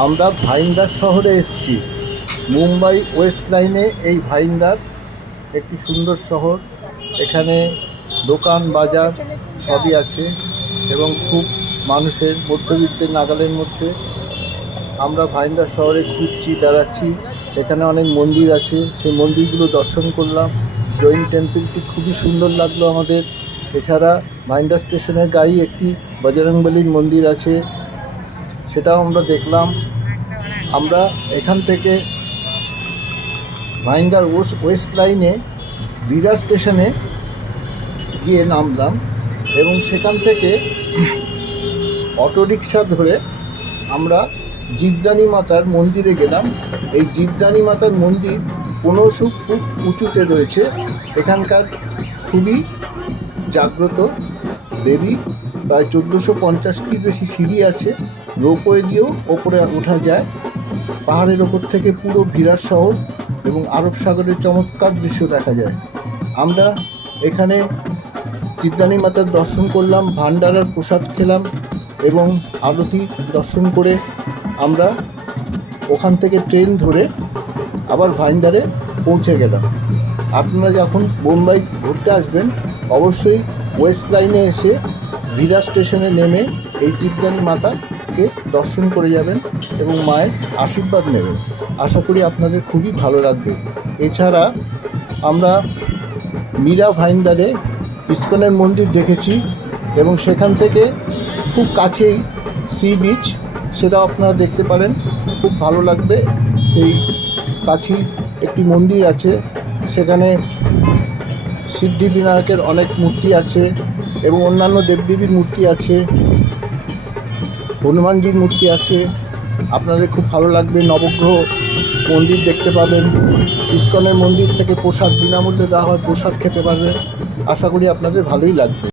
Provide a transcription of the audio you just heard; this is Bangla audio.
আমরা ভাইন্দার শহরে এসেছি। মুম্বাই ওয়েস্ট লাইনে এই ভাইন্দার একটি সুন্দর শহর। এখানে দোকান বাজার সবই আছে এবং খুব মানুষের মধ্যবিত্তের নাগালের মধ্যে। আমরা ভাইন্দার শহরে ঘুরছি, বেড়াচ্ছি। এখানে অনেক মন্দির আছে, সেই মন্দিরগুলো দর্শন করলাম। জৈন টেম্পলটি খুবই সুন্দর লাগলো আমাদের। এছাড়া ভাইন্দার স্টেশনের গায়ে একটি বজরংবলীর মন্দির আছে, সেটাও আমরা দেখলাম। আমরা এখান থেকে ভাইন্দার ওয়েস্ট লাইনে বিরাজ স্টেশনে গিয়ে নামলাম এবং সেখান থেকে অটোরিকশা ধরে আমরা জীবদানী মাতার মন্দিরে গেলাম। এই জীবদানী মাতার মন্দির 1500 ফুট উঁচুতে রয়েছে। এখানকার খুবই জাগ্রত দেবী। প্রায় 1450টির বেশি সিঁড়ি আছে, রোপওয়ে দিয়েও ওপরে ওঠা যায়। পাহাড়ের ওপর থেকে পুরো ভিরাট শহর এবং আরব সাগরের চমৎকার দৃশ্য দেখা যায়। আমরা এখানে জীবদানী মাতার দর্শন করলাম, ভান্ডারার প্রসাদ খেলাম এবং আরতি দর্শন করে আমরা ওখান থেকে ট্রেন ধরে আবার ভাইন্দারে পৌঁছে গেলাম। আপনারা যখন মুম্বাই ঘুরতে আসবেন অবশ্যই ওয়েস্ট লাইনে এসে ভিরাজ স্টেশনে নেমে এই জীবদানী মাতাকে দর্শন করে যাবেন এবং মায়ের আশীর্বাদ নেবেন। আশা করি আপনাদের খুবই ভালো লাগবে। এছাড়া আমরা মীরা ভাইন্দারে ইস্কনের মন্দির দেখেছি এবং সেখান থেকে খুব কাছেই সি বিচ, সেটা আপনারা দেখতে পারেন, খুব ভালো লাগবে। সেই কাছেই একটি মন্দির আছে, সেখানে সিদ্ধিবিনায়কের অনেক মূর্তি আছে এবং অন্যান্য দেবদেবীর মূর্তি আছে, হনুমানজির মূর্তি আছে। আপনাদের খুব ভালো লাগবে। নবগ্রহ মন্দির দেখতে পাবেন। ইস্কনের মন্দির থেকে প্রসাদ বিনামূল্যে দেওয়া হয়, প্রসাদ খেতে পারবেন। আশা করি আপনাদের ভালোই লাগবে।